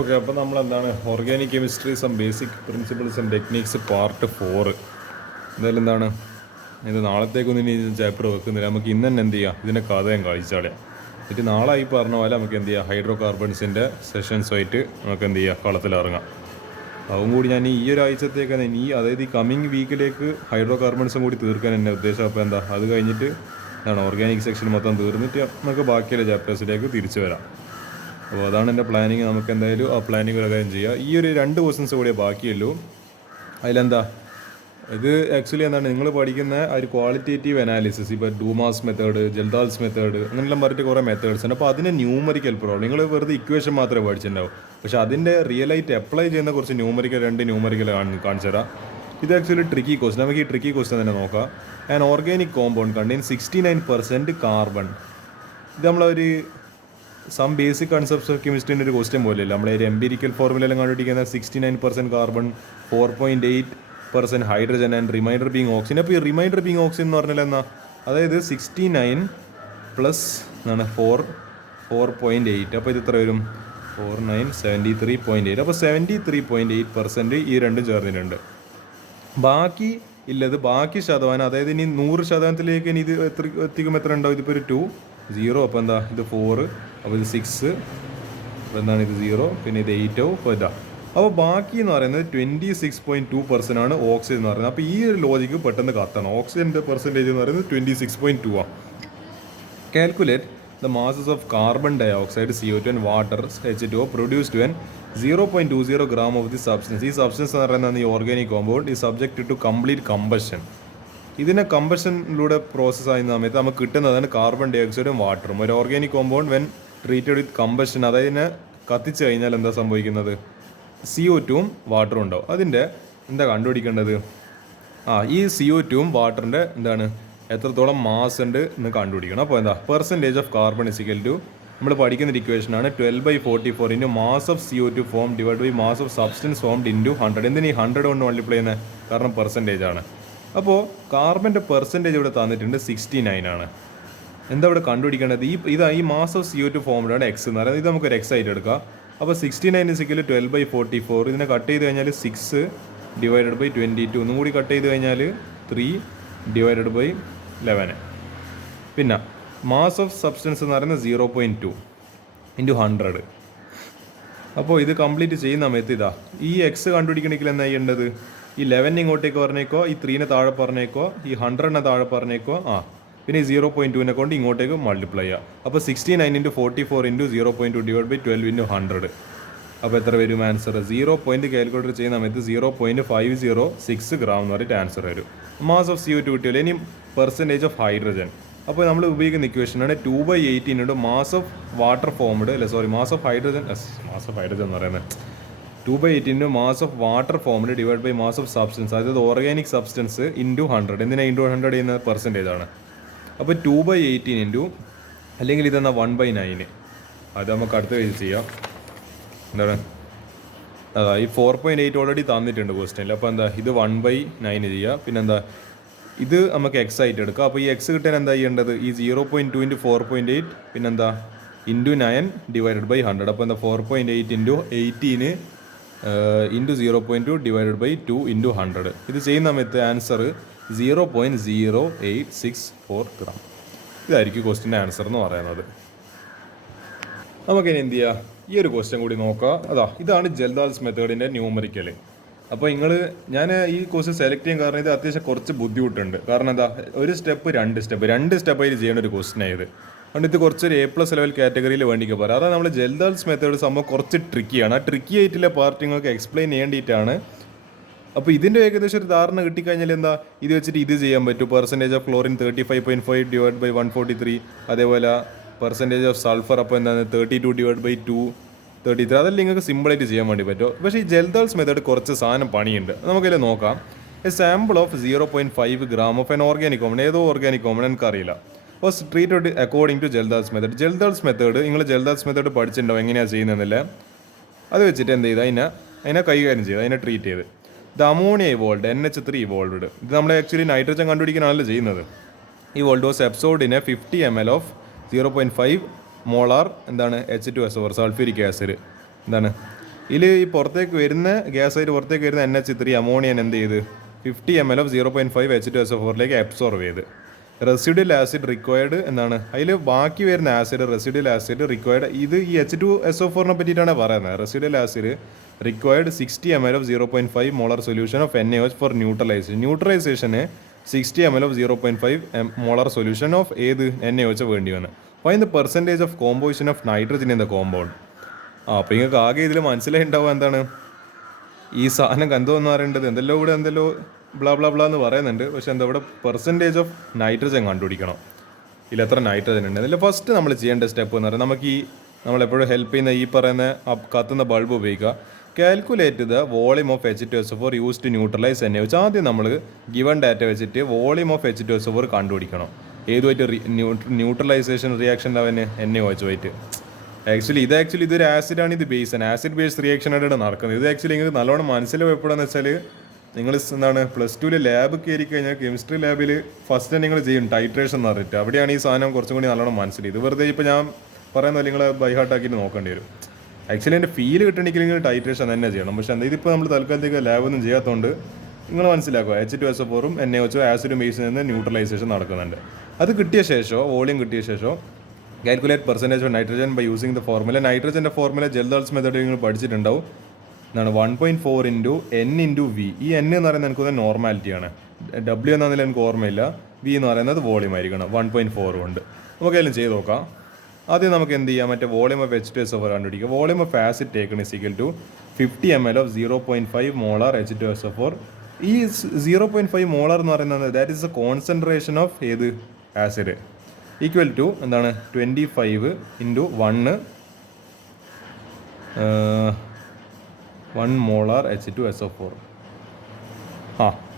Okay, അപ്പോൾ നമ്മൾ എന്താണ് organic chemistry some basic principles and techniques part 4. എന്തായാലും എന്താണ് ഇത് നാളത്തേക്കൊന്നും ഇനി ചാപ്റ്റർ വെക്കുന്നില്ല. നമുക്ക് ഇന്ന് തന്നെ എന്ത് ചെയ്യാം, ഇതിൻ്റെ കഥ ഞാൻ കഴിച്ചാളെ എന്നിട്ട് നാളെ ഈ പറഞ്ഞ പോലെ നമുക്ക് എന്ത് ചെയ്യാം, ഹൈഡ്രോ കാർബൺസിൻ്റെ സെഷൻസുമായിട്ട് നമുക്ക് എന്ത് ചെയ്യാം, കളത്തിലിറങ്ങാം. അതും കൂടി ഞാൻ ഈ ഒരാഴ്ചത്തേക്കാണ് അതായത് ഈ കമ്മിങ് വീക്കിലേക്ക് ഹൈഡ്രോ കാർബൺസും കൂടി തീർക്കാൻ എൻ്റെ ഉദ്ദേശം. അപ്പോൾ എന്താ അത് കഴിഞ്ഞിട്ട് എന്താണ് ഓർഗാനിക് സെക്ഷൻ മൊത്തം തീർന്നിട്ട് നമുക്ക് ബാക്കിയുള്ള ചാപ്റ്റേഴ്സിലേക്ക് തിരിച്ചു വരാം. അപ്പോൾ അതാണ് എൻ്റെ പ്ലാനിങ്. നമുക്ക് എന്തായാലും ആ പ്ലാനിങ് പ്രകാരം ചെയ്യുക. ഈ ഒരു 2 ക്വസ്റ്റ്യൻസ് കൂടിയേ ബാക്കിയുള്ളൂ. അതിലെന്താ ഇത് ആക്ച്വലി എന്താണ് നിങ്ങൾ പഠിക്കുന്ന ആ ഒരു ക്വാളിറ്റേറ്റീവ് അനാലിസിസ്, ഇപ്പോൾ ഡൂമാസ് മെത്തേഡ്, ജൽദാൽസ് മെത്തേഡ്, അങ്ങനെയെല്ലാം പറഞ്ഞിട്ട് കുറേ മെത്തേഡ്സ് ഉണ്ട്. അപ്പോൾ അതിന് ന്യൂമറിക്കൽ പ്രോബ്ലം നിങ്ങൾ വെറുതെ ഇക്വേഷൻ മാത്രമേ പഠിച്ചിട്ടുണ്ടാവും. പക്ഷേ അതിൻ്റെ റിയലായിട്ട് അപ്ലൈ ചെയ്യുന്ന കുറച്ച് രണ്ട് ന്യൂമറിക്കൽ കാണിച്ചു തരാം. ഇത് ആക്ച്വലി ട്രിക്കി ക്വസ്റ്റൻ. നമുക്ക് ഈ ട്രിക്കി ക്വസ്റ്റൻ തന്നെ നോക്കാം. An organic compound contain 69% carbon. ഇത് നമ്മളൊരു സം ബേസിക് കൺസെപ്റ്റ്സ് ഓഫ് കെമിസ്ട്രീൻ്റെ ഒരു ക്വസ്റ്റ്യൻ പോലെയല്ല. നമ്മളെ ഒരു എംപിരിക്കൽ ഫോർമുലയെല്ലാം കണ്ടുപിടിക്കുന്ന 69% carbon, 4.8% hydrogen and reminder being oxygen. അപ്പോൾ ഈ റിമൈൻഡർ ബീങ് ഓക്സിജൻ എന്ന് പറഞ്ഞാൽ എന്നാ, അതായത് 69 പ്ലസ് എന്താണ് 4.8. അപ്പോൾ ഇത് എത്ര വരും? 49 73.8. അപ്പോൾ 73.8% ഈ രണ്ടും ചേർന്നിട്ടുണ്ട്. ബാക്കി ഇല്ലത് ബാക്കി ശതമാനം, അതായത് ഇനി 100% ഇനി ഇത് എത്തിക്കുമ്പോൾ എത്ര ഉണ്ടാവും? ഇതിപ്പോൾ ഒരു 2 0. അപ്പോൾ എന്താ ഇത് 4, അപ്പോൾ ഇത് 6, അപ്പോൾ എന്താണ് ഇത് 0, പിന്നെ ഇത് 8 അപ്പോൾ ഇതാ. അപ്പോൾ ബാക്കി എന്ന് പറയുന്നത് 26.2% ആണ് ഓക്സിജൻ എന്ന് പറയുന്നത്. അപ്പോൾ ഈ ഒരു ലോജിക്ക് പെട്ടെന്ന് കത്തണം. ഓക്സിജൻ്റെ പെർസെൻറ്റേജ് എന്ന് പറയുന്നത് 26.2 ആണ്. Calculate the masses of carbon dioxide, CO2 and water, H2O produced when 0.20 gram of the substance. ഈ സബ്സ്റ്റൻസ് എന്ന് പറയുന്നത് ഈ ഓർഗാനിക് കോമ്പൗണ്ട് ഈ സബ്ജക്റ്റ് ടു കംപ്ലീറ്റ് കമ്പഷൻ. ഇതിനെ കമ്പഷനിലൂടെ പ്രോസസ്സ് ആകുന്ന സമയത്ത് നമുക്ക് കിട്ടുന്നതാണ് കാർബൺ ഡൈ ഓക്സൈഡും വാട്ടറും. ഒരു organic compound when treated with combustion, അതായത് ഇതിനെ കത്തിച്ച് കഴിഞ്ഞാൽ എന്താ സംഭവിക്കുന്നത്? CO2 വാട്ടറും ഉണ്ടാവും. അതിൻ്റെ എന്താ കണ്ടുപിടിക്കേണ്ടത്? ഈ CO2 വാട്ടറിൻ്റെ എന്താണ് എത്രത്തോളം മാസ് ഉണ്ട് എന്ന് കണ്ടുപിടിക്കണം. അപ്പോൾ എന്താ percentage of carbon is equal to നമ്മൾ പഠിക്കുന്ന ഇക്വേഷനാണ് 12/44 into mass of CO2 form divide by mass of substance formed into 100. എന്തിനാ ഈ 100 കൊണ്ട് മൾട്ടിപ്ലൈ ചെയ്യുന്നത്? കാരണം പെർസെൻറ്റേജ് ആണ്. അപ്പോൾ കാർബൻ്റെ പെർസെൻറ്റേജ് ഇവിടെ തന്നിട്ടുണ്ട് 69 ആണ്. എന്താ ഇവിടെ കണ്ടുപിടിക്കേണ്ടത്? ഈ മാസ് ഓഫ് CO2 ഫോമിലാണ് എക്സ് എന്ന് പറയുന്നത്. ഇത് നമുക്കൊരു എക്സ് ആയിട്ട് എടുക്കാം. അപ്പോൾ 69 ഇസിക്കൽ 12/44. ഇതിനെ കട്ട് ചെയ്ത് കഴിഞ്ഞാൽ 6 ഡിവൈഡഡ് ബൈ 22. ഒന്നും കൂടി കട്ട് ചെയ്ത് കഴിഞ്ഞാൽ 3 ഡിവൈഡഡ് ബൈ 11. പിന്നെ മാസ് ഓഫ് സബ്സ്റ്റൻസ് എന്ന് പറയുന്നത് 0.2 ഇൻറ്റു 100. അപ്പോൾ ഇത് കംപ്ലീറ്റ് ചെയ്യുന്ന സമയത്ത് ഇതാ ഈ എക്സ് കണ്ടുപിടിക്കണമെങ്കിൽ എന്താ ചെയ്യേണ്ടത്? ഈ 11 ഇങ്ങോട്ടേക്ക് പറഞ്ഞേക്കോ, ഈ 3 താഴെ പറഞ്ഞേക്കോ, ഈ 100 താഴെ പറഞ്ഞേക്കോ, പിന്നെ ഈ 0.2 കൊണ്ട് ഇങ്ങോട്ടേക്ക് മൾട്ടിപ്ലൈ ചെയ്യുക. അപ്പോൾ 69 into 44 into 0.2 divide by 12 into 100. അപ്പോൾ എത്ര വരും ആൻസർ? 0 കാൽക്കുലേറ്റർ ചെയ്യുന്ന സമയത്ത് 0.506 gram എന്ന് പറഞ്ഞിട്ട് ആൻസർ വരും. മാസ് ഓഫ് CO2 കിട്ടിയല്ലോ. ഇനി പെർസെൻറ്റേജ് ഓഫ് ഹൈഡ്രജൻ. അപ്പോൾ നമ്മൾ ഉപയോഗിക്കുന്ന ഇക്വേഷനാണ് 2/18 into mass of water formed, mass of hydrogen എന്ന് പറയുന്നത് 2/18 into mass of water formed divide by mass of substance, അതായത് ഓർഗാനിക് സബ്സ്റ്റൻസ് ഇൻറ്റു 100. എന്തിനാ ഇൻറ്റു 100 ചെയ്യുന്ന പെർസെൻറ്റേജ് ആണ്. അപ്പോൾ 2/18 ഇൻറ്റു, അല്ലെങ്കിൽ ഇതെന്നാ 1/9. അത് നമുക്ക് അടുത്ത പേജ് ചെയ്യാം. എന്താണ് ഈ 4.8 ഓൾറെഡി തന്നിട്ടുണ്ട് ക്വസ്റ്റ്യനിൽ. അപ്പോൾ എന്താ ഇത് 1/9 ചെയ്യുക. പിന്നെന്താ ഇത് നമുക്ക് എക്സ് ആയിട്ട് എടുക്കുക. അപ്പോൾ ഈ എക്സ് കിട്ടാൻ എന്താ ചെയ്യേണ്ടത്? ഈ 0.2 ഇൻറ്റു 4.8 പിന്നെന്താ ഇൻറ്റു 9 ഡിവൈഡഡ് ബൈ 100. അപ്പോൾ എന്താ 4.8 into 18 into 0.2 divided by 2 into 100. ഇത് ചെയ്യുന്ന സമയത്ത് ആൻസർ 0.0864 gram. ഇതായിരിക്കും ക്വസ്റ്റ്യൻ്റെ ആൻസർ എന്ന് പറയുന്നത്. നമുക്കിനി എന്ത് ചെയ്യുക, ഈ ഒരു ക്വസ്റ്റ്യൻ കൂടി നോക്കാം. ഇതാണ് ജൽദാൽസ് മെത്തേഡിൻ്റെ ന്യൂമറിക്കൽ. അപ്പോൾ ഞാൻ ഈ കോഴ്സ് സെലക്ട് ചെയ്യാൻ കാരണം ഇത് അത്യാവശ്യം കുറച്ച് ബുദ്ധിമുട്ടുണ്ട്. കാരണം ഒരു സ്റ്റെപ്പ് രണ്ട് സ്റ്റെപ്പായിട്ട് ചെയ്യേണ്ട ഒരു ക്വസ്റ്റ്യൻ ആയത്. അതുകൊണ്ട് ഇത് കുറച്ചൊരു A+ ലെവൽ കാറ്റഗറിയിൽ വേണ്ടിക്ക് പറയാം. അതാണ് നമ്മൾ ജൽദാൽസ് മെത്തേഡ് സംഭവം കുറച്ച് ട്രിക്കിയാണ്. ആ ട്രിക്കി ആയിട്ടുള്ള പാർട്ട് നിങ്ങൾക്ക് എക്സ്പ്ലെയിൻ ചെയ്യേണ്ടിയിട്ടാണ്. അപ്പോൾ ഇതിൻ്റെ ഏകദേശം ഒരു ധാരണ കിട്ടിക്കഴിഞ്ഞാൽ എന്താ ഇത് വെച്ചിട്ട് ഇത് ചെയ്യാൻ പറ്റും. Percentage of chlorine 35.5 divide by 143. അതേപോലെ പെർസെൻറ്റേജ് ഓഫ് സൾഫർ അപ്പോൾ എന്താണ് 32 ഡിവൈഡ് ബൈ 233. അതെല്ലാം നിങ്ങൾക്ക് സിമ്പിളായിട്ട് ചെയ്യാൻ വേണ്ടി പറ്റും. പക്ഷേ ഈ ജൽദാൽസ് മെത്തേഡ് കുറച്ച് സാധനം പണിയുണ്ട്. നമുക്കതിൽ നോക്കാം. A sample of 0.5 gram of an organic compound, ഏതോ ഓർഗാനിക് കോമ്പൗണ്ട് എനിക്കറിയില്ല, was treated according to Kjeldahl's method. Kjeldahl's method പഠിച്ചിട്ടുണ്ടോ എങ്ങനെയാണ് ചെയ്യുന്നതെന്നില്ല. അത് വെച്ചിട്ട് എന്ത് ചെയ്ത് അതിനെ കൈകാര്യം ചെയ്ത് അതിനെ ട്രീറ്റ് ചെയ്ത് the ammonia evolved, NH3 evolved. ഇത് നമ്മൾ ആക്ച്വലി നൈട്രജൻ കണ്ടുപിടിക്കാനാണല്ലോ ചെയ്യുന്നത്. Evolved was absorbed in 50 ml of 0.5 molar എന്താണ് H2SO4 സൾഫ്യൂരിക് ആസിഡ് എന്താണ് ഇതിൽ ഈ പുറത്തേക്ക് വരുന്ന ഗ്യാസായിട്ട് പുറത്തേക്ക് വരുന്ന NH3 അമോണിയൻ എന്ത് ചെയ്ത് 50 ml ഓഫ് 0.5 H2SO4 അബ്സോർവ് ചെയ്ത് റെസിഡ്യൂൽ ആസിഡ് റിക്വയർഡ് എന്താണ് അതിൽ ബാക്കി വരുന്ന ആസിഡ് റെസിഡ്യൂൽ ആസിഡ് റിക്വയർഡ് ഇത് ഈ H2SO4 പറ്റിയിട്ടാണ് പറയുന്നത്. Residual acid required 60 ml of 0.5 molar solution of NaOH for ന്യൂട്രലൈസേഷന് 60 ml of 0.5 molar solution of ഏത് NaOH വേണ്ടി വന്ന്. അപ്പോൾ അതിൻ്റെ percentage of composition of nitrogen in the compound. അപ്പോൾ നിങ്ങൾക്ക് ആകെ ഇതിൽ മനസ്സിലായി ഉണ്ടാവുക എന്താണ് ഈ സാധനം എന്തോ എന്ന് പറയേണ്ടത് എന്തെല്ലോ ഇവിടെ എന്തെല്ലോ ബ്ലാ ബ്ലാ ബ്ലാ എന്ന് പറയുന്നുണ്ട്. പക്ഷെ എന്താ ഇവിടെ പെർസെൻറ്റേജ് ഓഫ് നൈട്രജൻ കണ്ടുപിടിക്കണം. ഇതിൽ എത്ര നൈട്രജൻ ഉണ്ട്. അതിൽ ഫസ്റ്റ് നമ്മൾ ചെയ്യേണ്ട സ്റ്റെപ്പ് എന്ന് പറയുന്നത് നമുക്ക് ഈ നമ്മളെപ്പോഴും ഹെൽപ്പ് ചെയ്യുന്ന ഈ പറയുന്ന കത്തുന്ന ബൾബ് ഉപയോഗിക്കുക. Calculate the volume of H2SO4 use to neutralise NaOH. ആദ്യം നമ്മൾ ഗിവൺ ഡാറ്റ വെച്ചിട്ട് വോളിയം ഓഫ് H2SO4 കണ്ടുപിടിക്കണം. ഏതുമായിട്ട് ന്യൂട്രലൈസേഷൻ റിയാക്ഷൻ അവന് NaOH ആയിട്ട്. ആക്ച്വലി ഇതൊരു ആസിഡാണ്, ഇത് ബേസാണ്. ആസിഡ് ബേസ് റിയാക്ഷനായിട്ടാണ് നടക്കുന്നത്. ഇത് ആക്ച്വലി നിങ്ങൾക്ക് നല്ലോണം മനസ്സിലാവും എപ്പോഴാന്ന് വെച്ചാൽ നിങ്ങൾ എന്താണ് +2 ലാബ് കയറി കഴിഞ്ഞാൽ കെമിസ്ട്രി ലാബിൽ ഫസ്റ്റ് നിങ്ങൾ ചെയ്യും ടൈട്രേഷൻ എന്ന് പറഞ്ഞിട്ട്. അവിടെയാണ് ഈ സാധനം കുറച്ചും കൂടി നല്ലോണം മനസ്സിലായി. ഇത് വെറുതെ ഇപ്പോൾ ഞാൻ പറയുന്നത് നിങ്ങൾ ബൈഹാർട്ടാക്കിയിട്ട് നോക്കേണ്ടി വരും. ആക്ച്വലി എൻ്റെ ഫീൽ കിട്ടണമെങ്കിൽ നിങ്ങൾ ടൈട്രേഷൻ തന്നെ ചെയ്യണം. പക്ഷേ എന്താ ഇതിപ്പോൾ നമ്മൾ തൽക്കാലത്തേക്ക് ലാബൊന്നും ചെയ്യാത്തതുകൊണ്ട് നിങ്ങൾ മനസ്സിലാക്കുക H2SO4 NaOH ആസിഡും ബേസിൽ നിന്ന് ന്യൂട്രലൈസേഷൻ നടക്കുന്നുണ്ട്. അത് കിട്ടിയ ശേഷം വോളിയം കിട്ടിയ ശേഷം calculate percentage of nitrogen by using the formula. നൈട്രജൻ്റെ ഫോർമുല ജെൽദാൾസ് മെത്തേഡ് നിങ്ങൾ പഠിച്ചിട്ടുണ്ടാവും. എന്താണ് 1.4 × N × V. ഈ N എന്ന് പറയുന്നത് എനിക്കൊന്ന് നോർമാലിറ്റിയാണ്. W എന്നതിൽ എനിക്ക് ഓർമ്മയില്ല. V എന്ന് പറയുന്നത് വോളിയം ആയിരിക്കണം. 1.4 കൊണ്ട് നമുക്ക് എല്ലാം ചെയ്ത് നോക്കാം. ആദ്യം നമുക്ക് എന്ത് ചെയ്യാം, മറ്റേ വോളിയം ഓഫ് H2SO4 കണ്ടുപിടിക്കുക. Volume of acid taken is equal to 50 ml of 0.5 molar H2SO4. ഈ 0.5 മോളാർ എന്ന് പറയുന്നത് that is a concentration of ഏത് ആസിഡ് ഈക്വൽ ടു എന്താണ് 25 × 1 മോളാർ H2SO4.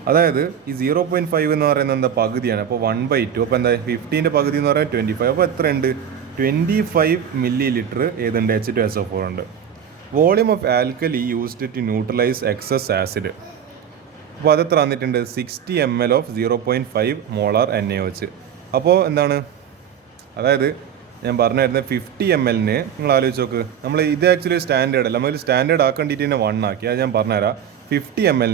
അതായത് ഈ 0.5 എന്ന് പറയുന്നത് എന്താ പകുതിയാണ്. അപ്പോൾ 1/2. അപ്പോൾ എന്താ 50ൻ്റെ പകുതി എന്ന് പറയുന്നത് 25. അപ്പോൾ എത്ര ഉണ്ട് 25 ml ഏതുണ്ട് H2SO4 ഉണ്ട്. Volume of alkali used to neutralise excess acid. അപ്പോൾ അതെത്ര വന്നിട്ടുണ്ട് 60 ml ഓഫ് 0.5 മോളാർ NaOH. അപ്പോൾ എന്താണ് അതായത് ഞാൻ പറഞ്ഞായിരുന്നു 50 ml നിങ്ങൾ ആലോചിച്ച് നോക്ക്. നമ്മൾ ഇത് ആക്ച്വലി സ്റ്റാൻഡേർഡ് അല്ല, നമ്മൾ സ്റ്റാൻഡേർഡ് ആക്കേണ്ടിയിട്ട് തന്നെ 1 ആക്കി. അത് ഞാൻ പറഞ്ഞുതരാം. 50 ml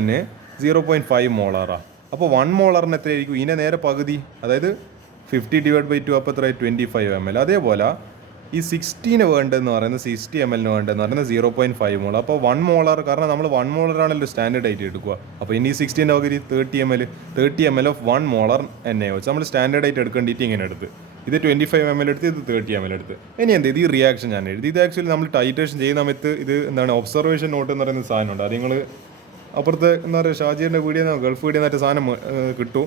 0.5 മോളാറാണ്. അപ്പോൾ 1 മോളറിന് എത്രയായിരിക്കും? ഇതിൻ്റെ നേരെ പകുതി, അതായത് 50/2. അപ്പോൾ എത്ര 25 ml. അതേപോലെ ഈ 60 വേണ്ടതെന്ന് പറയുന്നത് 60 ml വേണ്ടതെന്ന് പറയുന്നത് 0.5 മോളർ. അപ്പോൾ 1 മോളർ, കാരണം നമ്മൾ 1 മോളറാണല്ലോ സ്റ്റാൻഡേർഡ് ആയിട്ട് എടുക്കുക. അപ്പോൾ ഇനി 60ൻ്റെ പകുതി 30 ml ഓഫ് 1 മോളർ NaOH നമ്മൾ സ്റ്റാൻഡേർഡ് ആയിട്ട് എടുക്കേണ്ടിയിട്ട് ഇങ്ങനെ എടുത്ത്. ഇത് 25 ml എടുത്ത്, ഇത് 30 ml എടുത്ത്. ഇനി എന്ത് ഇത് ഈ റിയാക്ഷൻ ഞാൻ എഴുതി. ഇത് ആക്ച്വലി നമ്മൾ ടൈട്രേഷൻ ചെയ്യുന്ന സമയത്ത് ഇത് എന്താണ് ഒബ്സർവേഷൻ നോട്ട് എന്ന് പറയുന്ന സാധനമുണ്ട്. അത് നിങ്ങൾ അപ്പുറത്ത് എന്താ പറയുക ഷാജിയുടെ വീഡിയോ ഗൾഫ് വീഡിയോ എന്നൊരു സാധനം കിട്ടും.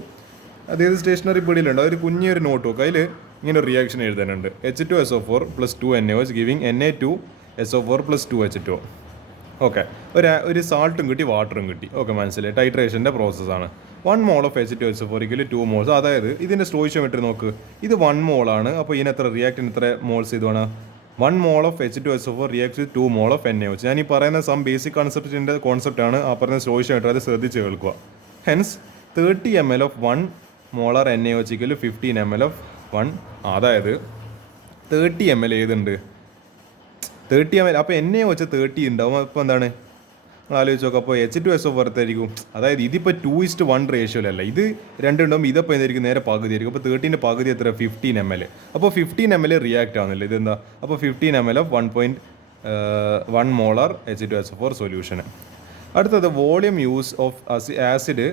അതായത് സ്റ്റേഷനറി പീടിയിലുണ്ട്. അതൊരു കുഞ്ഞൊരു നോട്ട് നോക്കുക. അതിൽ ഇങ്ങനെ ഒരു റിയാക്ഷൻ എഴുതാനുണ്ട്. H2SO4 + 2 NaOH giving Na2SO4 + 2 H2O. Okay, ഒരു സാൾട്ടും കിട്ടി, വാട്ടറും കിട്ടി. ഓക്കെ, മനസ്സിലായി. ടൈട്രേഷൻ്റെ പ്രോസസ്സാണ്. 1 മോൾ ഓഫ് H2SO4 = 2 മോൾസ്. അതായത് ഇതിൻ്റെ സ്റ്റോയിഷ്യോമെട്രി നോക്ക്. ഇത് 1 മോളാണ്. അപ്പോൾ ഇതിനെത്ര റിയാക്റ്റിന് എത്ര മോൾസ് ഇത് വേണം? 1 mole of H2SO4 react with 2 mole of NaOH. ഞാൻ ഈ പറയുന്ന ബേസിക് കോൺസെപ്റ്റാണ്. ആ പറയുന്ന സ്റ്റോയിഷ്യോമെട്രി അത് ശ്രദ്ധിച്ച് കേൾക്കുക. Hence 30 ml of 1 molar NaOH = 15 ml of 1. അതായത് 30 ml ഏതുണ്ട് 30 ml. അപ്പോൾ NaOH 30 ഉണ്ടാവും. അപ്പോൾ എന്താണ് നിങ്ങൾ ആലോചിച്ച് നോക്കുക. അപ്പോൾ H2SO4 എത്തായിരിക്കും. അതായത് ഇതിപ്പോൾ 2:1 റേഷ്യോയിലല്ല, ഇത് രണ്ടുണ്ടാവും. ഇതിപ്പോൾ എന്തായിരിക്കും നേരെ പകുതി ആയിരിക്കും. അപ്പോൾ 30ൻ്റെ പകുതി എത്ര 15 ml. അപ്പോൾ 15 ml റിയാക്ട് ആവുന്നില്ല. ഇതെന്താ? അപ്പോൾ 15 ml ഓഫ് 1 മോളാർ H2SO4 സൊല്യൂഷന്. അടുത്തത് volume use of acid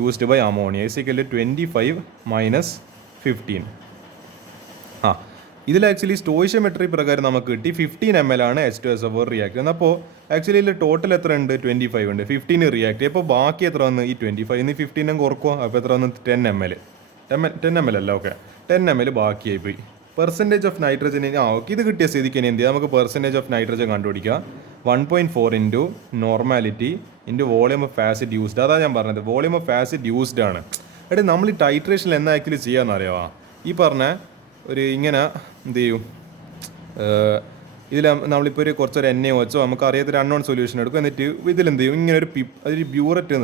used by ammonia = 25 - 15. ഇതിൽ ആക്ച്വലി സ്റ്റോയിഷ്യോമെട്രി പ്രകാരം നമുക്ക് കിട്ടി 15 ml ആണ് H2SO4 റിയാക്ട് ചെയ്യുന്നത്. അപ്പോൾ ആക്ച്വലി ഇതിൽ ടോട്ടൽ എത്ര ഉണ്ട് 25 ഉണ്ട്. 15 റിയാക്ട് ചെയ്യും. അപ്പോൾ ബാക്കി എത്ര വന്ന് ഈ 25 15 കുറക്കുക. അപ്പോൾ എത്ര വന്ന് 10 ml 10 ml അല്ല, ഓക്കെ 10 ml ബാക്കിയായി പോയി. പെർസെൻറ്റേജ് ഓഫ് നൈട്രജൻ ഓക്കെ ഇത് കിട്ടിയ സ്ഥിതിക്ക് ഇനി എന്ത് ചെയ്യാം, നമുക്ക് പെർസെൻറ്റേജ് ഓഫ് നൈട്രജൻ കണ്ടുപിടിക്കാം. 1.4 × normality × volume of acid used. അതാണ് ഞാൻ പറഞ്ഞത്, വോളിയം ഓഫ് ആസിഡ് യൂസ്ഡ് ആണ്. എടേ നമ്മൾ ഈ ടൈട്രേഷനിൽ എന്താ ആക്ച്വലി ചെയ്യാമെന്ന് അറിയാമോ? ഈ പറഞ്ഞ ഒരു ഇങ്ങനെ എന്ത് ചെയ്യും, ഇതിൽ നമ്മളിപ്പോൾ ഒരു കുറച്ചൊരു NaOH നമുക്ക് അറിയാത്തൊരു അൺനോൺ സൊല്യൂഷൻ എടുക്കും. എന്നിട്ട് ഇതിലെന്ത് ചെയ്യും, ഇങ്ങനെ ഒരു ബ്യൂററ്റിൽ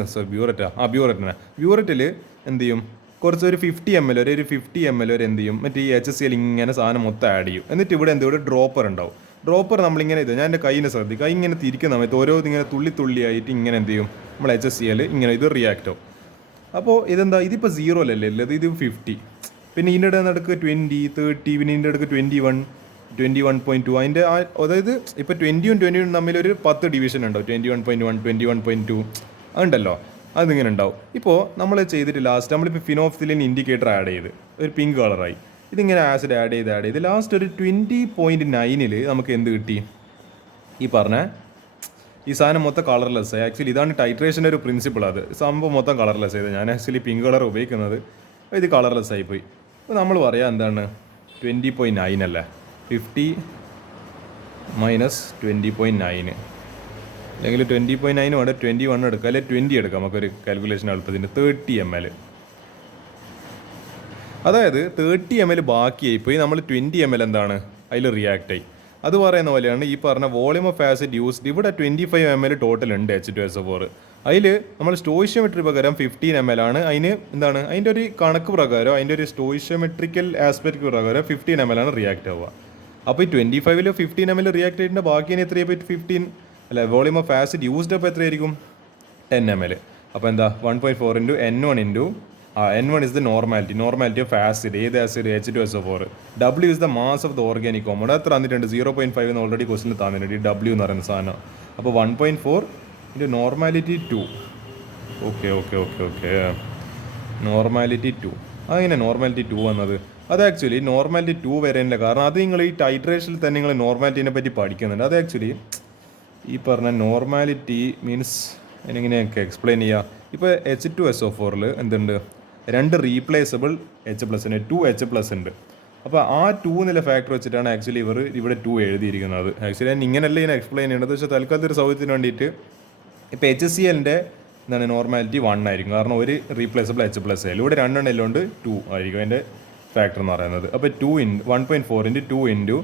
എന്ത് ചെയ്യും, കുറച്ചൊരു 50 ml ഒരു 50 ml എന്ത് ചെയ്യും, മറ്റേ ഈ HCl ഇങ്ങനെ സാധനം മൊത്തം ആഡ് ചെയ്യും. എന്നിട്ട് ഇവിടെ എന്ത് ഇവിടെ ഡ്രോപ്പർ ഉണ്ടാവും. ഡ്രോപ്പർ നമ്മളിങ്ങനെ ഇത് ഞാൻ എൻ്റെ കയ്യിനെ ശ്രദ്ധിക്കുക, കൈ ഇങ്ങനെ തിരിക്കുന്ന സമയത്ത് ഓരോ ഇങ്ങനെ തുള്ളിയായിട്ട് ഇങ്ങനെ എന്ത് ചെയ്യും നമ്മൾ HCl ഇങ്ങനെ ഇത് റിയാക്ട് ആവും. അപ്പോൾ ഇതെന്താ ഇതിപ്പോൾ 0 അല്ലല്ലേ ഉള്ളത്, ഇത് 50. പിന്നെ ഇതിൻ്റെ ഇടയിൽ നടക്ക് 20, 30, പിന്നെ ഇതിൻ്റെ ഇടയ്ക്ക് 21, 21.2. അതിൻ്റെ അതായത് ഇപ്പോൾ 20-ഉം 21-ഉം തമ്മിലൊരു 10 ഡിവിഷൻ ഉണ്ടാവും. 21.1, 21.2 അതുണ്ടല്ലോ, അതിങ്ങനെ ഉണ്ടാവും. ഇപ്പോൾ നമ്മൾ ചെയ്തിട്ട് ലാസ്റ്റ് നമ്മളിപ്പോൾ ഫിനോഫ്തിലിൻ ഇൻഡിക്കേറ്റർ ആഡ് ചെയ്ത് ഒരു പിങ്ക് കളറായി. ഇതിങ്ങനെ ആസിഡ് ആഡ് ചെയ്ത് ലാസ്റ്റ് ഒരു 20.9 നമുക്ക് എന്ത് കിട്ടി? ഈ പറഞ്ഞ ഈ സാധനം മൊത്തം കളർലെസ് ആയി. ആക്ച്വലി ഇതാണ് ടൈട്രേഷൻ്റെ ഒരു പ്രിൻസിപ്പിൾ. അത് സംഭവം മൊത്തം കളർലെസ് ചെയ്ത് ഞാൻ ആക്ച്വലി പിങ്ക് കളർ ഉപയോഗിക്കുന്നത്, ഇത് കളർലെസ് ആയിപ്പോയി. അപ്പോൾ നമ്മൾ പറയാം എന്താണ് 20.9 അല്ലേ, 50 മൈനസ് 20.9 അല്ലെങ്കിൽ 20.9 വേണ്ട 21 എടുക്കുക, അല്ലെങ്കിൽ 20 എടുക്കാം നമുക്കൊരു കാൽക്കുലേഷൻ എളുപ്പത്തിന്. 30 ml, അതായത് 30 ml ബാക്കിയായിപ്പോയി. നമ്മൾ 20 ml എന്താണ് അതിൽ റിയാക്ട് ആയി. അത് പറയുന്ന പോലെയാണ് ഈ പറഞ്ഞ വോളിയം ഓഫ് ആസിഡ് യൂസ്ഡ്. ഇവിടെ 25 ml ടോട്ടൽ ഉണ്ട് H2SO4. അതിൽ നമ്മൾ സ്റ്റോയിഷ്യോമെട്രി പ്രകാരം 15 ml ആണ്. അതിന് എന്താണ് അതിൻ്റെ ഒരു കണക്ക് പ്രകാരം, അതിൻ്റെ ഒരു സ്റ്റോയിഷ്യോമെട്രിക്കൽ ആസ്പെക്ട് പ്രകാരം 15 ml ആണ് റിയാക്ട് ആവുക. അപ്പോൾ ഈ 25-ൽ 15 ml റിയാക്ട് ചെയ്തിട്ട് ബാക്കി എത്രയായി 15 അല്ല, വോളിയം ഓഫ് ആസിഡ് യൂസ്ഡ് അപ്പോൾ എത്രയായിരിക്കും 10 ml. അപ്പോൾ എന്താ 1.4 into N1 into N1 is the normality of acid. ഏത് acid? H2SO4. W is the mass of the organic compound. അത്ര തന്നിട്ടുണ്ട് 0.5 എന്ന് ഓൾറെഡി ക്വസ്റ്റിനിൽ തന്നിട്ടുണ്ട് ഈ W എന്ന് പറയുന്ന സാധനം. അപ്പോൾ 1.4 ഇൻറ്റു നോർമാലിറ്റി 2. Okay normality 2. അതെങ്ങനെ നോർമാലിറ്റി 2 വന്നത്? അത് ആക്ച്വലി നോർമാലിറ്റി 2 വരേണ്ട കാരണം അത് നിങ്ങൾ ഈ ടൈട്രേഷനിൽ തന്നെ നിങ്ങൾ നോർമാലിറ്റീനെ പറ്റി പഠിക്കുന്നുണ്ട്. അത് ആക്ച്വലി ഈ പറഞ്ഞ നോർമാലിറ്റി മീൻസ് എങ്ങനെയൊക്കെ എക്സ്പ്ലെയിൻ ചെയ്യുക. ഇപ്പോൾ H2SO4-ൽ എന്തുണ്ട്? 2 റീപ്ലേസബിൾ H+ ഉണ്ട്, 2 H+ ഉണ്ട്. അപ്പോൾ ആ 2 എന്നുള്ള ഫാക്ടർ വെച്ചിട്ടാണ് ആക്ച്വലി ഇവിടെ 2 എഴുതിയിരിക്കുന്നത്. ആക്ച്വലി ഞാൻ ഇങ്ങനെയല്ല ഇതിനെ എക്സ്പ്ലെയിൻ ചെയ്യേണ്ടത്, പക്ഷേ തൽക്കാലത്തെ ഒരു സൗകര്യത്തിന് വേണ്ടിയിട്ട് ഇപ്പോൾ HCl-ൻ്റെ എന്താണ് നോർമാലിറ്റി 1 ആയിരിക്കും, കാരണം ഒരു റീപ്ലേസബിൾ H+ ഇവിടെ 2 എണ്ണയിലുണ്ട് 2 ആയിരിക്കും അതിൻ്റെ ഫാക്ടർ എന്ന് പറയുന്നത്. അപ്പോൾ 1.4 ഇൻറ്റു 2 ഇൻറ്റു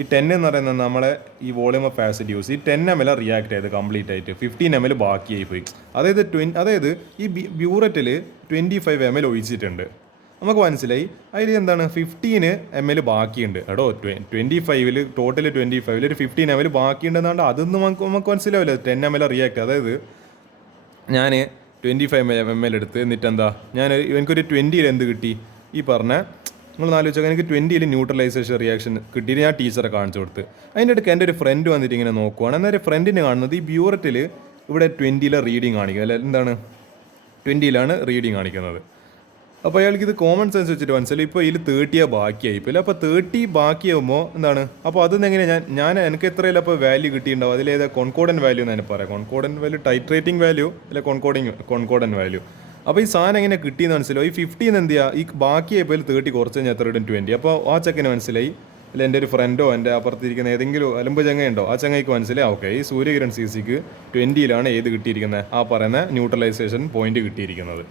ഈ 10 എന്ന് പറയുന്നത് നമ്മളെ ഈ വോളിയം ഓഫ് ആസിഡ് യൂസ് ഈ 10 ml റിയാക്ട് ചെയ്ത് കംപ്ലീറ്റ് ആയിട്ട് 15 ml ബാക്കിയായി പോയി. അതായത് ഈ ബ്യൂററ്റിൽ 25 ml ഒഴിച്ചിട്ടുണ്ട്. നമുക്ക് മനസ്സിലായി അതിൽ എന്താണ് 15 ml ബാക്കിയുണ്ട്. എടോ 25-ൽ ടോട്ടൽ 25-ൽ ഒരു 15 ml ബാക്കിയുണ്ടെന്നാണ്ട് അതൊന്നും നമുക്ക് മനസ്സിലാവില്ല. 10 ml റിയാക്ട്, അതായത് ഞാൻ 25 ml എടുത്ത് എന്നിട്ട് എന്താ എനിക്കൊരു 20-ൽ എന്ത് കിട്ടി? ഈ പറഞ്ഞ നിങ്ങൾ ആലോചിച്ചാൽ എനിക്ക് 20-ൽ ന്യൂട്രലൈസേഷൻ റിയാക്ഷൻ കിട്ടിയിട്ട് ഞാൻ ടീച്ചറെ കാണിച്ചു കൊടുത്ത്. അതിൻ്റെ ഇടയ്ക്ക് എൻ്റെ ഒരു ഫ്രണ്ട് വന്നിട്ട് ഇങ്ങനെ നോക്കുവാണ്. എന്നാൽ ഫ്രണ്ടിന് കാണുന്നത് ഈ ബ്യൂററ്റിൽ ഇവിടെ 20-ലെ റീഡിങ് കാണിക്കുക, അല്ല എന്താണ് 20-ലാണ് റീഡിങ് കാണിക്കുന്നത്. അപ്പോൾ അയാൾക്ക് ഇത് കോമൺ സെൻസ് വെച്ചിട്ട് മനസ്സിലായി. ഇപ്പോൾ ഇതിൽ 30 ബാക്കിയായിപ്പോൾ. അപ്പോൾ 30 ബാക്കിയാകുമ്പോൾ എന്താണ്? അപ്പോൾ അതൊന്നും എങ്ങനെ ഞാൻ എനിക്ക് എത്രയല്ല അപ്പോൾ വാല്യൂ കിട്ടിയിട്ടുണ്ടാവും? അതിലേതാ കോൺകോർഡൻ വാല്യൂ എന്ന് തന്നെ പറയാം. കോൺകോർഡൻ വാല്യൂ ടൈട്രേറ്റിംഗ് വാല്യൂ അല്ലെ കോൺകോർഡൻ വാല്യൂ. അപ്പോൾ ഈ സാധനം എങ്ങനെ കിട്ടിയെന്ന് മനസ്സിലായി. ഈ 15 എന്ത് ചെയ്യുക? ഈ ബാക്കിയായപ്പോൾ 30 കുറച്ച് കഴിഞ്ഞാൽ എത്ര ഇടും? 20. അപ്പോൾ ആ ചെക്കന് മനസ്സിലായി, അല്ല എൻ്റെ ഒരു ഫ്രണ്ടോ എൻ്റെ അപ്പുറത്തിരിക്കുന്ന ഏതെങ്കിലും അലമ്പ് ചങ്ങയുണ്ടോ ആ ചങ്ങയ്ക്ക് മനസ്സിലായി ഓക്കെ ഈ സൂര്യകിരൺ CCക്ക് 20-ലാണ് ഏത് കിട്ടിയിരിക്കുന്നത്? ആ പറയുന്ന ന്യൂട്രലൈസേഷൻ പോയിന്റ് കിട്ടിയിരിക്കുന്നത്.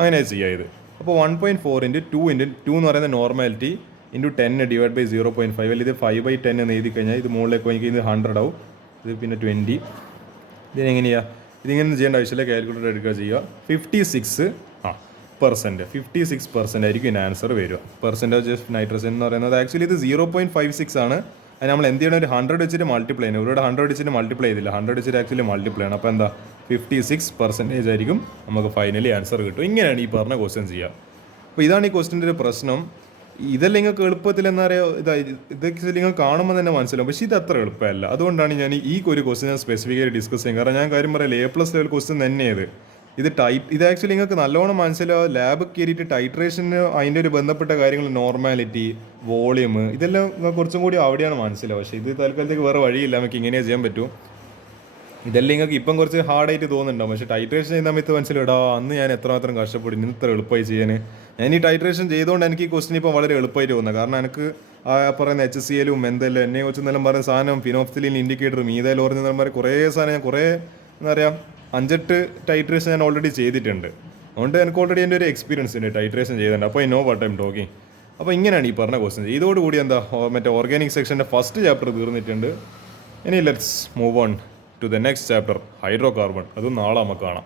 അങ്ങനെ ചെയ്യുക ഇത്. അപ്പോൾ 1.4 ഇൻറ്റു 2 എന്ന് പറയുന്ന നോർമാലിറ്റി ഇൻറ്റു 10 ഡിവൈഡ് ബൈ 0.5. അല്ലെങ്കിൽ ഇത് 5/10 എന്ന് എഴുതി കഴിഞ്ഞാൽ ഇത് മുകളിലേക്ക് എനിക്ക് ഇത് 100 ആവും. ഇത് പിന്നെ 20. ഇതിനെങ്ങനെയാണ്? ഇതിങ്ങനെ ചെയ്യേണ്ട ആവശ്യമില്ല, കാൽക്കുലേറ്റർ എടുക്കുക ചെയ്യുക. 56% ആയിരിക്കും ഇതിന് ആൻസർ വരിക. പെർസെൻറ്റേജ് ഓഫ് നൈട്രജൻ എന്ന് പറയുന്നത് ആക്ച്വലി ഇത് 0.56 ആണ്. അത് നമ്മൾ എന്ത് ചെയ്യണം? ഒരു 100 വെച്ചിട്ട് മൾട്ടിപ്ലൈ ചെയ്യണം. ഇവിടെ 100 വെച്ചിട്ട് മൾട്ടിപ്ലൈ ചെയ്തില്ല, 100 വെച്ചിട്ട് ആക്ച്വലി മൾട്ടിപ്ലൈ ആണ്. അപ്പോൾ എന്താ 56% ആയിരിക്കും നമുക്ക് ഫൈനലി ആൻസർ കിട്ടും. ഇങ്ങനെയാണ് ഈ പറഞ്ഞ ക്വസ്റ്റ്യൻ ചെയ്യുക. അപ്പോൾ ഇതാണ് ഈ ക്വസ്റ്റ്യൻ്റെ ഒരു പ്രശ്നം. ഇതെല്ലാം നിങ്ങൾക്ക് എളുപ്പത്തിൽ എന്താ പറയുക, ഇതൊക്കെ നിങ്ങൾ കാണുമ്പോൾ തന്നെ മനസ്സിലാവും, പക്ഷേ ഇത് അത്ര എളുപ്പമല്ല. അതുകൊണ്ടാണ് ഞാൻ ഈ ഒരു ക്വസ്റ്റ്യൻ ഞാൻ സ്പെസിഫിക്കായി ഡിസ്കസ് ചെയ്യും. കാരണം ഞാൻ കാര്യം പറയാം, A+ ലെവൽ ക്വസ്റ്റ്യൻ തന്നെയത്. ഇത് ആക്ച്വലി നിങ്ങൾക്ക് നല്ലോണം മനസ്സിലാവും. ലാബ് കയറിയിട്ട് ടൈട്രേഷന് അതിൻ്റെ ഒരു ബന്ധപ്പെട്ട കാര്യങ്ങൾ, നോർമാലിറ്റി, വോളിയം, ഇതെല്ലാം കുറച്ചും കൂടി അവിടെയാണ് മനസ്സിലാവും. പക്ഷേ ഇത് തൽക്കാലത്തേക്ക് വേറെ വഴിയില്ല, നമുക്ക് ഇങ്ങനെ ചെയ്യാൻ പറ്റും. ഇതെല്ലാം നിങ്ങൾക്ക് ഇപ്പം കുറച്ച് ഹാർഡായിട്ട് തോന്നുന്നുണ്ടാവും, പക്ഷേ ടൈട്രേഷൻ ചെയ്യുന്ന സമയത്ത് മനസ്സിലിടാ അന്ന് ഞാൻ എത്രമാത്രം കഷ്ടപ്പെടും ഇത്ര എളുപ്പമായി ചെയ്യാൻ. ഞാൻ ഈ ടൈട്രേഷൻ ചെയ്തുകൊണ്ട് എനിക്ക് ഈ ക്വസ്റ്റ്യൻ ഇപ്പം വളരെ എളുപ്പമായിട്ട് തോന്നുന്നത്. കാരണം എനിക്ക് ആ പറയുന്ന HCl-ലും എന്തെല്ലാം എന്നെ വെച്ച് എന്നെല്ലാം പറയുന്ന സാധനം, ഫിനോഫ്തിലിൻ ഇൻഡിക്കേറ്ററും മീഥൈൽ ഓറഞ്ച് എന്ന് പറയുമ്പോൾ കുറേ സാധനം ഞാൻ കുറേ എന്താ പറയുക 5-8 ടൈട്രേഷൻ ഞാൻ ഓൾറെഡി ചെയ്തിട്ടുണ്ട്. അതുകൊണ്ട് എനിക്ക് ഓൾറെഡി എൻ്റെ ഒരു എക്സ്പീരിയൻസ് ഉണ്ട് ടൈട്രേഷൻ ചെയ്തിട്ടുണ്ട്. അപ്പോൾ I know what I am talking. അപ്പോൾ ഇങ്ങനെയാണ് ഈ പറഞ്ഞ ക്വസ്റ്റ്യൻ. ഇതോടുകൂടി എന്താ മറ്റേ ഓർഗാനിക് സെക്ഷൻ്റെ ഫസ്റ്റ് ചാപ്റ്റർ തീർന്നിട്ടുണ്ട്. ഇനി let's move on to the next chapter, hydrocarbon. അതും നാളെ നമുക്ക് കാണാം.